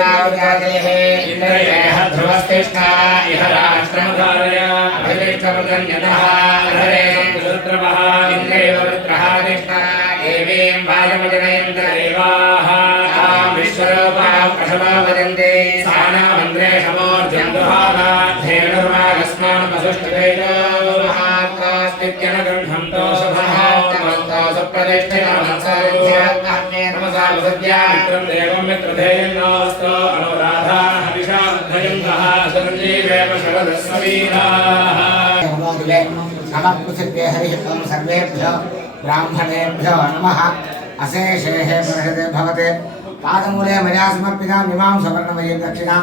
देवावजादेः इन्द्रयः ध्रुवस्तिष्ठा इह राष्ट्रमधारय अभिष्टपदन्यतः हरे रुद्रवः इन्द्रैव वृत्रः तिष्ठा देवीं वायुमजनयन्त देवाः तां विश्वरूपां कषमा वदन्ति सानामन्द्रे समोर्जन्दुहाना धेनुर्वागस्मान् वसुष्ठवेदो महात्मास्तित्यनगृह्णन्तो शुभः तमन्तो सुप्रतिष्ठितमन्सोऽध्यात्महन्ये नमसा वसद्या मित्रं देवं मित्रधेयन्नोऽस्तो अनुराधाः हविषाद्धयन्तः सुरञ्जीवेव शरदस्ववीराः नमः पृथिव्ये हरिः त्वं सर्वेभ्यो ब्राह्मणेभ्यो नमः अशेषेः बृहदे भवते पादमूले मया समर्पितां इमां सवर्णमयीं दक्षिणां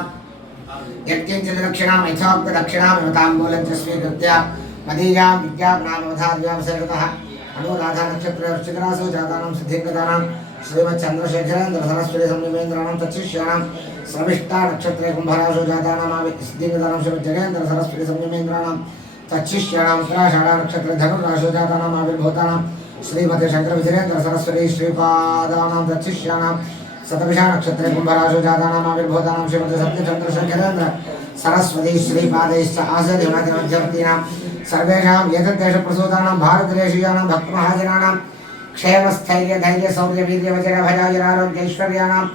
यत्किञ्चित् दक्षिणां यथोक्तदक्षिणां ताम्बूलं च स्वीकृत्य मदीयां विज्ञापनामवधार्यावसेतः अनुराधानक्षत्ररासु जातानां सिद्धिङ्गतानां श्रीमच्चन्द्रशेखरेन्द्र सरस्वती संयमेन्द्राणां तच्छिष्याणां श्रविष्टा नक्षत्रे कुम्भरासु जातानां सिद्धिङ्गतानां श्रीमज्जगेन्द्र सरस्वती संयमेन्द्राणां तच्छिष्याणां उत्तराषाढा नक्षत्रे धनुर्रासु जातानां आविर्भूतानां श्रीमते शंकरविजयेन्द्र सरस्वती श्रीपादानां तच्छिष्याणां शतभिषा नक्षत्रे कुम्भरासु जातानां आविर्भूतानां श्रीमते सत्यचन्द्रशेखरेन्द्र सरस्वती श्रीपादैश्च आसदिमध्यवर्तीनां सर्वेषां एतद्देशप्रसूतानां भारतदेशीयानां भक्तमहाजनानां क्षेमस्थैर्य धैर्य शौर्य वीर्य वज्र भयाजनारोग्यैश्वर्याणाम्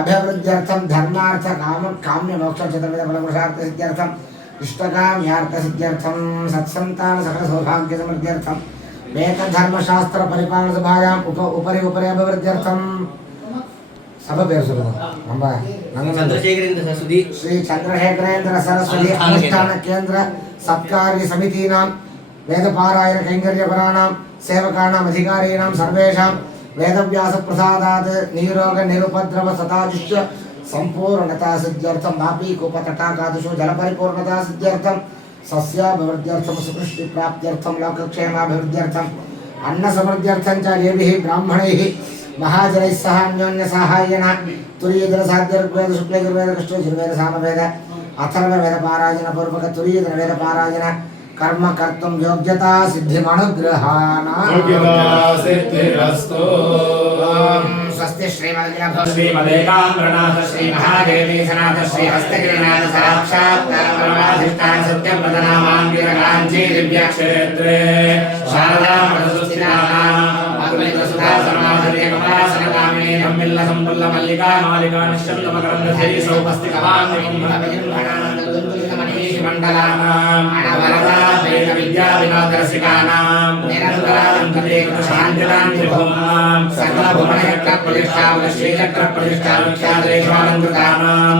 अभिवृद्ध्यर्थं धर्मार्थ काम काम्य मोक्ष चतुर्विध फलपुरुषार्थ सिद्ध्यर्थं इष्टकाम्यार्थ सिद्ध्यर्थं सत्सन्तान सकल सौभाग्य समृद्ध्यर्थं वेद धर्मशास्त्र परिपालन सभायाम् उपरि अभिवृद्ध्यर्थं सब पेर चंद्रशेखरेन्द्र सरस्वती श्री चंद्रशेखरेन्द्र सरस्वती अनुष्ठान केंद्र सत्कार्य समितीनां वेदपारायण कैंकर्यपराणां सेवकानां अधिकारीणां सर्वेषां वेदव्यास प्रसादात् निरोग निरुपद्रव सताजुष्य संपूर्णता सिद्ध्यर्थं वापीकूपतटाकादिषु जलपरिपूर्णता सिद्ध्यर्थं सस्याभिवृद्ध्यर्थं सुकृष्टि प्राप्त्यर्थं लोकक्षेमाभिवृद्ध्यर्थं अन्नसमृद्ध्यर्थं च येभिः ब्राह्मणैः महाजनैः सह अन्योन्य साहाय्येन तुरीयजल साध्यर्वेद शुक्लयजुर्वेद कृष्णयजुर्वेद सामवेद अथर्ववेद पारायण पूर्वक तुरीयजल वेद पारायण कर्म कर्तुं योग्यता सिद्धिमनुग्रहाना सिद्धिरस्तु स्वस्ति श्रीमदेकाम्रनाथ श्री महादेवी सनाथ श्री हस्तगिरिनाथ साक्षात् परमाधिष्ठान सत्यप्रदनामाङ्गिरकाञ्ची दिव्यक्षेत्रे शारदा मधुसूचितानाम् अग्नितसुधा समाधर्य कमलासनकामिनी धम्मिल्ल सम्पुल्ल मल्लिका मालिका निश्चन्दमकरन्दधरी सौपस्तिकवाङ्गिमण्डलानाम् अनवरता वेद विद्या विनोदरसिकानां निरन्तरान्तर्येकशान्तिदान्तिभूमां सकलभुवनचक्रप्रतिष्ठा श्रीचक्रप्रतिष्ठा विख्यातरेश्वालङ्कृतानां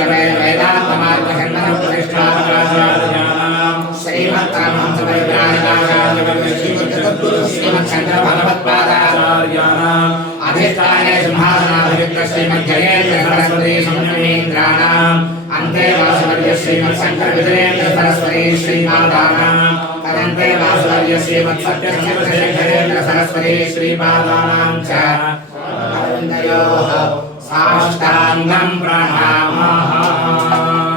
वेदान्तमार्गखण्डनप्रतिष्ठाचार्याणां श्रीमत्शङ्करभगवत्पादाचार्याणाम् अधिष्ठाने सिंहासनाधिष्ठ श्रीमज्जयेन्द्र सरस्वती संयमेन्द्राणाम् अन्ते वासवर्य श्रीमत्शङ्करविजयेन्द्र सरस्वती श्रीपादानाम् तदन्ते वासवर्य श्रीमत्सत्यचन्द्रशेखरेन्द्र सरस्वती श्रीपादानां च अरविन्दयोः साष्टाङ्गं प्रणमामः।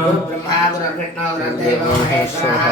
गुरुब्रह्मा गुरुर्विष्णुः गुरुर्देवो महेश्वरः।